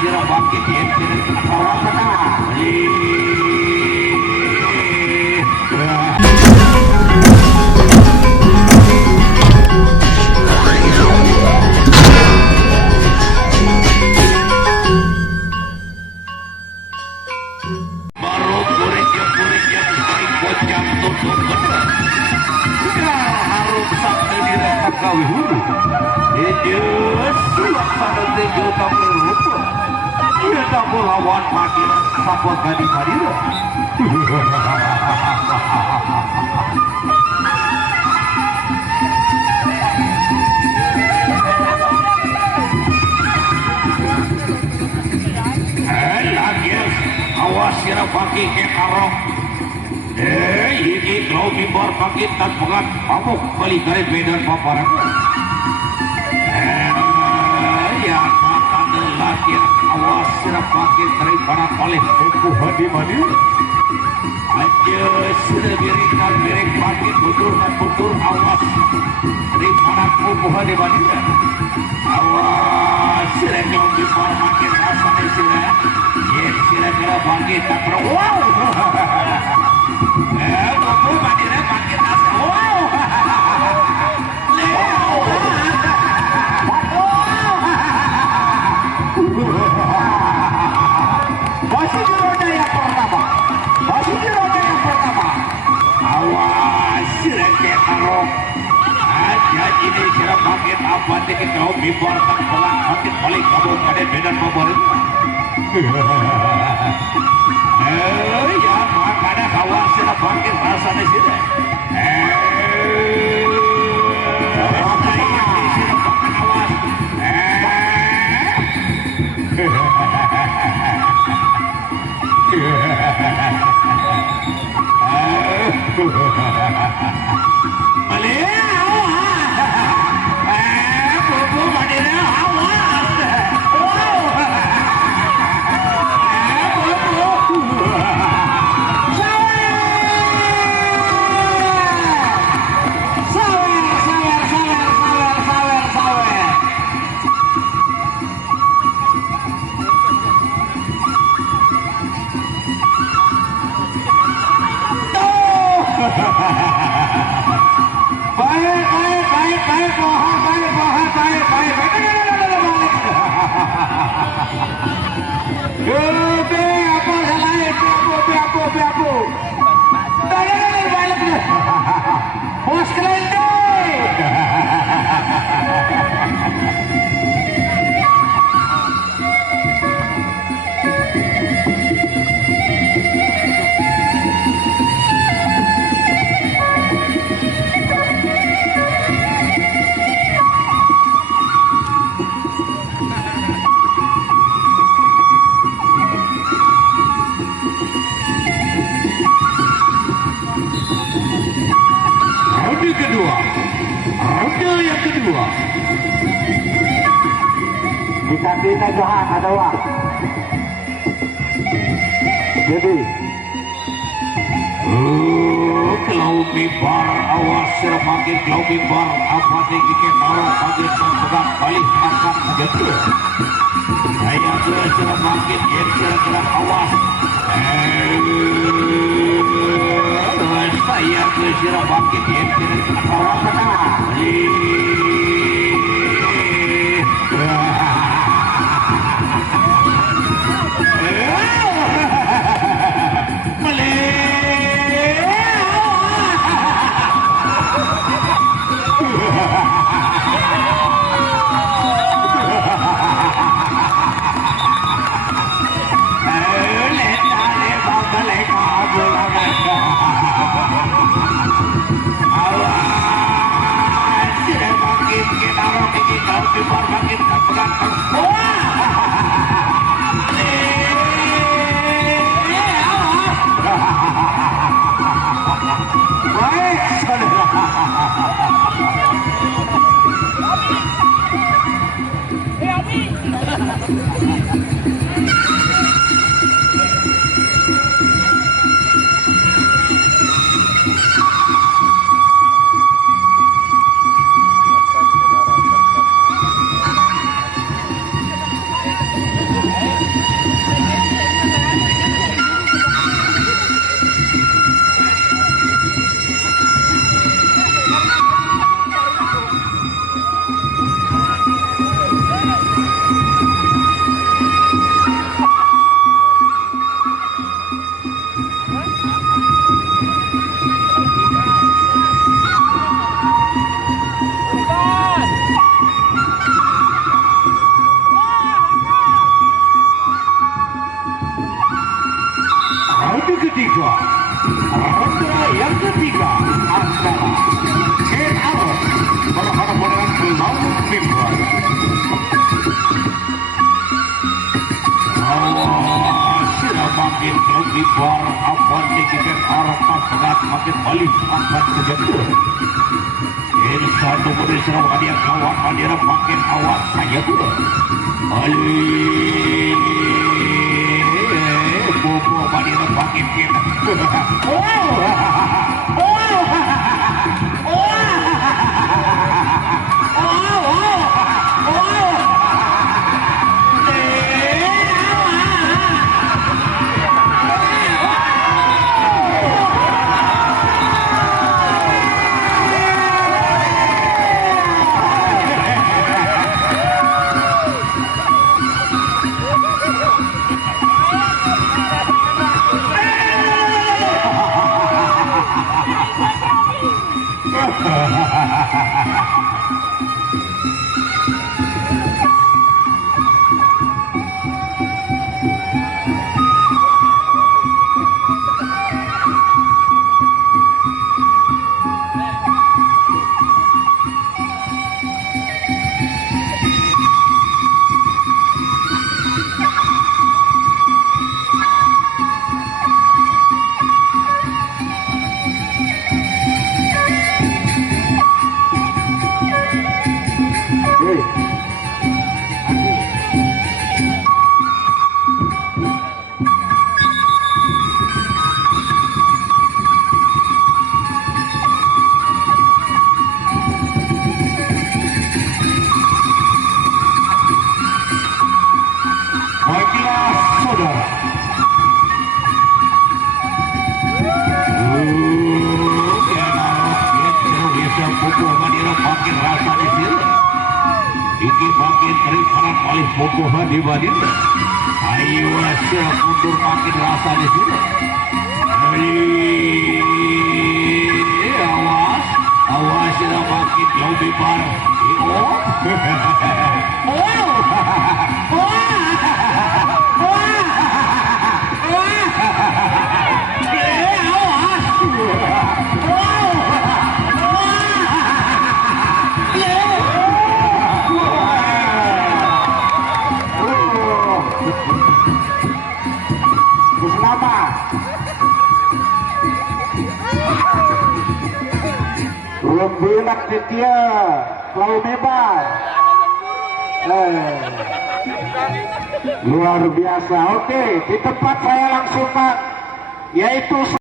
sirah bangkit orang tengah. Baru kuring-kuring paling bocah tutup bener. Harus sampai direkam kawin hulu. Yesus, siap pada tinggal kamu lupa. Ia tak melawan makin sampai gadi-gadira. Lagi awas sirah bagi ke karok. Ini kalau mimbar bagi tak pengat pamuk balik dari medan paparan. Ya makan lagi awas sirah bagi daripada oleh buku hadi mani. Aja sudah berikan miring bagi butur awas daripada buku hadi mani. Awas sirah kalau mimbar makin rasanya sirah. Sila-sila bangkit tak perlu. Wow. Buku mandiri bangkit tak perlu. Wow. Masih di roda yang pertama. Awas sila ketarok. Jadi ini sila bangkit apa tinggi kau bibarkan pelan bangkit balik kamu pada medan favorit. Ya makanya kawan sila bangkit rasanya sila. Bos kelendek. Ronde yang kedua. Kita Johan ada wak. Jadi kalau mimbar awas semakin kalau mimbar apa tinggi ke taruh bagi pegang balik angkat gitu. Saya semakin kira awas. Saya sirah bangkit orang tengah. Suara awan dikikan arah pasangan makin balik akan kejatuh. Insya Allah serang hadiah kawan hadiah makin awas saja tuh. Balik. Bobo hadiah makin kita. Bobohan di badan, ayo aja mundur makin rasa di sini. Awas, awas sudah makin lebih parah. Binak dia kalau bebas luar biasa. Oke, di tempat saya langsung yaitu